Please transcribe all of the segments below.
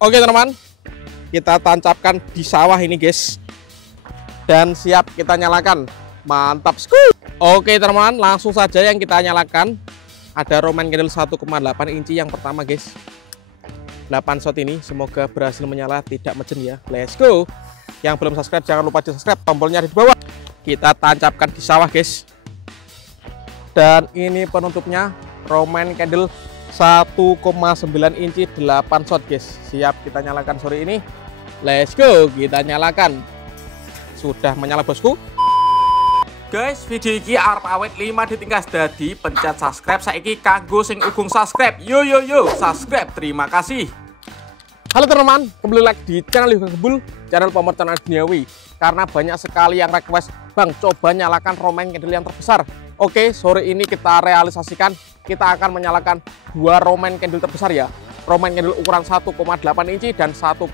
Oke teman-teman, kita tancapkan di sawah ini guys. Dan siap kita nyalakan. Mantap skuy. Oke teman-teman, langsung saja yang kita nyalakan. Ada Roman candle 1,8 inci yang pertama guys. 8 shot ini semoga berhasil menyala, tidak mejen ya. Let's go. Yang belum subscribe jangan lupa di subscribe, tombolnya di bawah. Kita tancapkan di sawah guys. Dan ini penutupnya Roman candle 1,9 inci 8 shot guys. Siap kita nyalakan sore ini. Let's go, kita nyalakan. Sudah menyala bosku. Guys, video ini arep awet 5 ditingkas, dadi pencet subscribe saiki kanggo sing ugung subscribe. Yo subscribe, terima kasih. Halo teman-teman, kembali lagi di channel Yoga Gembul, channel pemercayaan duniawi. Karena banyak sekali yang request, Bang coba nyalakan Roman candle yang terbesar. Oke, sore ini kita realisasikan, kita akan menyalakan 2 Roman candle terbesar ya. Roman candle ukuran 1,8 inci dan 1,9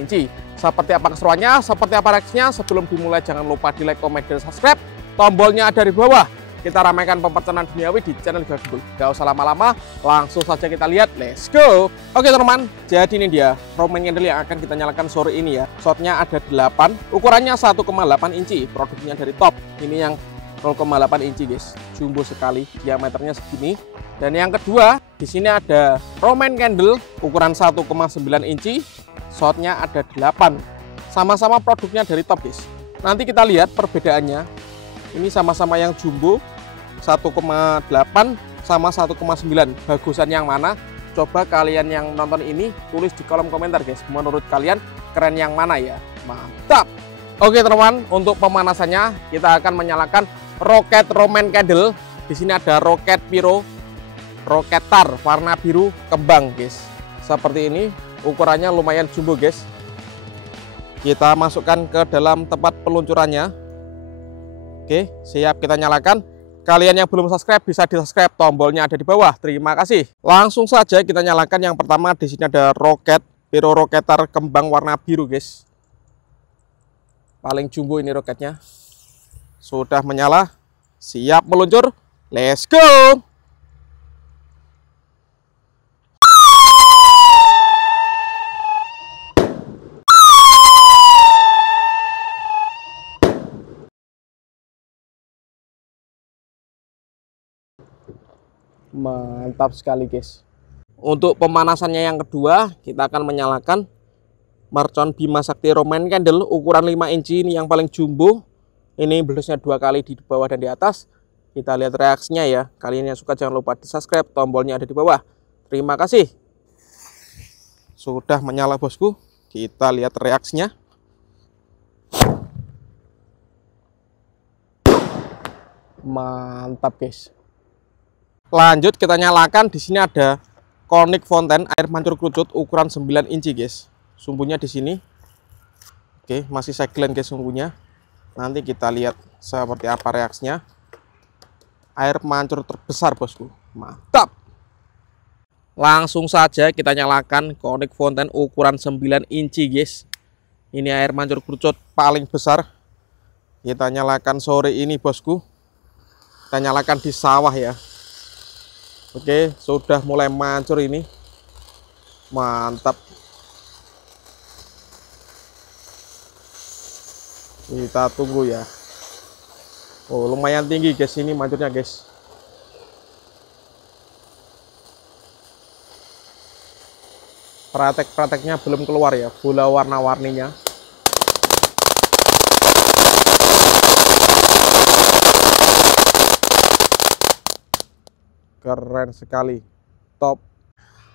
inci. Seperti apa keseruannya, seperti apa reaksinya, sebelum dimulai jangan lupa di like, komen, dan subscribe. Tombolnya ada di bawah. Kita ramaikan pemercayaan duniawi di channel Yoga Gembul. Gak usah lama-lama, langsung saja kita lihat. Let's go. Oke teman-teman, jadi ini dia Roman candle yang akan kita nyalakan sore ini ya. Shotnya ada 8, ukurannya 1,8 inci. Produknya dari top. Ini yang 0,8 inci guys, jumbo sekali, diameternya segini. Dan yang kedua, di sini ada Roman candle ukuran 1,9 inci, shotnya ada 8. Sama-sama produknya dari top guys. Nanti kita lihat perbedaannya. Ini sama-sama yang jumbo 1,8 sama 1,9. Bagusan yang mana? Coba kalian yang nonton ini tulis di kolom komentar guys. Menurut kalian keren yang mana ya? Mantap. Oke teman-teman, untuk pemanasannya kita akan menyalakan roket Roman candle. Di sini ada roket piro, roket tar warna biru kembang guys. Seperti ini, ukurannya lumayan jumbo guys. Kita masukkan ke dalam tempat peluncurannya. Oke, siap kita nyalakan. Kalian yang belum subscribe bisa di subscribe, tombolnya ada di bawah. Terima kasih. Langsung saja kita nyalakan. Yang pertama di sini ada roket piro roketar kembang warna biru guys. Paling jumbo ini roketnya. Sudah menyala, siap meluncur. Let's go. Mantap sekali guys. Untuk pemanasannya yang kedua, kita akan menyalakan Mercon Bima Sakti Roman candle ukuran 5 inci. Ini yang paling jumbo. Ini belusnya 2 kali di bawah dan di atas. Kita lihat reaksinya ya. Kalian yang suka jangan lupa di subscribe, tombolnya ada di bawah. Terima kasih. Sudah menyala bosku. Kita lihat reaksinya. Mantap guys. Lanjut kita nyalakan. Di sini ada Konik Fonten air mancur kerucut ukuran 9 inci guys. Sumbunya di sini. Oke, masih seglen guys sumbunya. Nanti kita lihat seperti apa reaksinya. Air mancur terbesar bosku. Mantap. Langsung saja kita nyalakan Konik Fonten ukuran 9 inci guys. Ini air mancur kerucut paling besar. Kita nyalakan sore ini bosku. Kita nyalakan di sawah ya. Oke, sudah mulai mancur ini. Mantap. Kita tunggu ya. Oh, lumayan tinggi guys ini mancurnya guys. Pratek-prateknya belum keluar ya, bola warna-warninya. Keren sekali, top.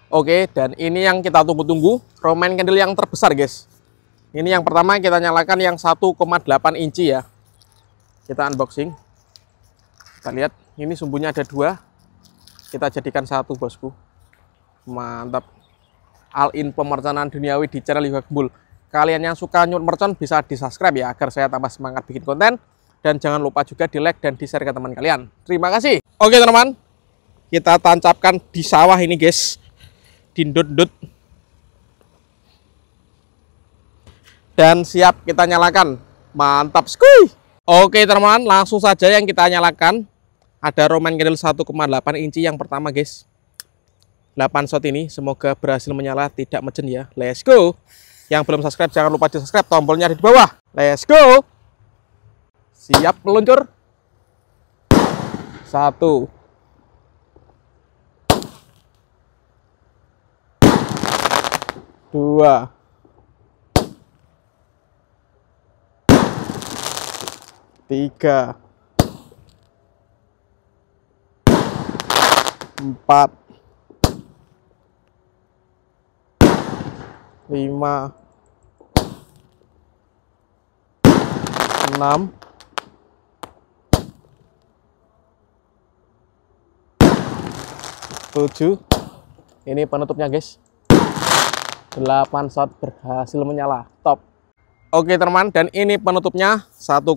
Oke, dan ini yang kita tunggu-tunggu, Roman candle yang terbesar guys. Ini yang pertama kita nyalakan yang 1,8 inci ya. Kita unboxing. Kita lihat, ini sumbunya ada 2. Kita jadikan 1 bosku. Mantap. All-in pemercayaan duniawi di channel Yoga Gembul. Kalian yang suka nyut mercon bisa di subscribe ya, agar saya tambah semangat bikin konten. Dan jangan lupa juga di like dan di share ke teman kalian. Terima kasih. Oke teman-teman, kita tancapkan di sawah ini guys. Dindut-dut. Dan siap kita nyalakan. Mantap skuy. Oke teman-teman, langsung saja yang kita nyalakan. Ada Roman candle 1,8 inci yang pertama guys. 8 shot ini semoga berhasil menyala, tidak mejen ya. Let's go. Yang belum subscribe jangan lupa di subscribe, tombolnya ada di bawah. Let's go. Siap meluncur. 1, 2, 3, 4, 5, 6, 7. Ini penutupnya guys. 8 shot berhasil menyala. Top. Oke teman, dan ini penutupnya 1,9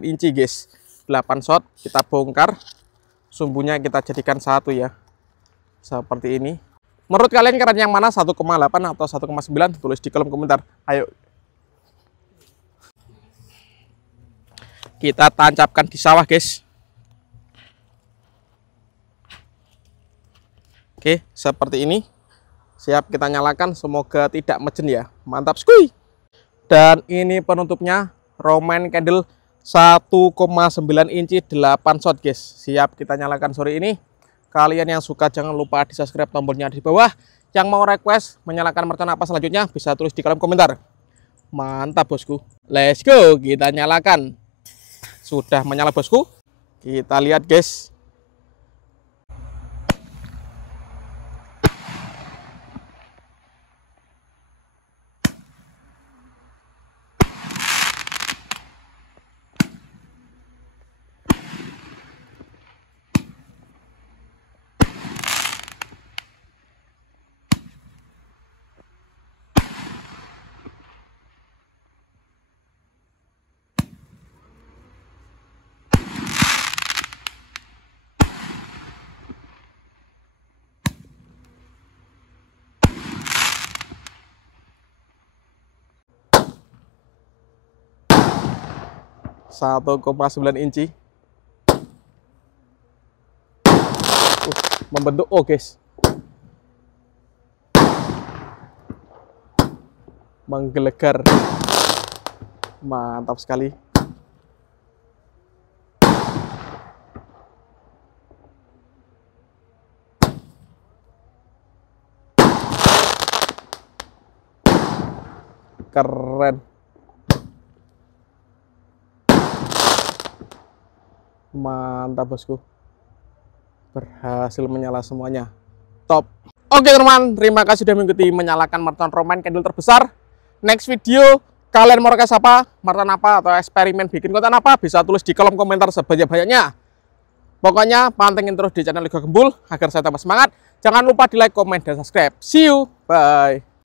inci guys. 8 shot kita bongkar. Sumbunya kita jadikan 1 ya. Seperti ini. Menurut kalian keren yang mana, 1,8 atau 1,9? Tulis di kolom komentar. Ayo. Kita tancapkan di sawah guys. Oke, seperti ini. Siap kita nyalakan, semoga tidak mejen ya. Mantap skuy. Dan ini penutupnya Roman Candle 1,9 inci 8 shot guys. Siap kita nyalakan sore ini. Kalian yang suka jangan lupa di subscribe, tombolnya di bawah. Yang mau request menyalakan mercon apa selanjutnya bisa tulis di kolom komentar. Mantap bosku. Let's go, kita nyalakan. Sudah menyala bosku. Kita lihat guys. Satu 1,9 inci. Membentuk guys. Menggelegar. Mantap sekali. Keren. Mantap bosku. Berhasil menyala semuanya. Top. Oke teman, terima kasih sudah mengikuti menyalakan mercon Roman Candle terbesar. Next video kalian mau request apa, mercon apa, atau eksperimen bikin konten apa, bisa tulis di kolom komentar sebanyak-banyaknya. Pokoknya pantengin terus di channel Liga Gembul agar saya tambah semangat. Jangan lupa di like, komen, dan subscribe. See you, bye.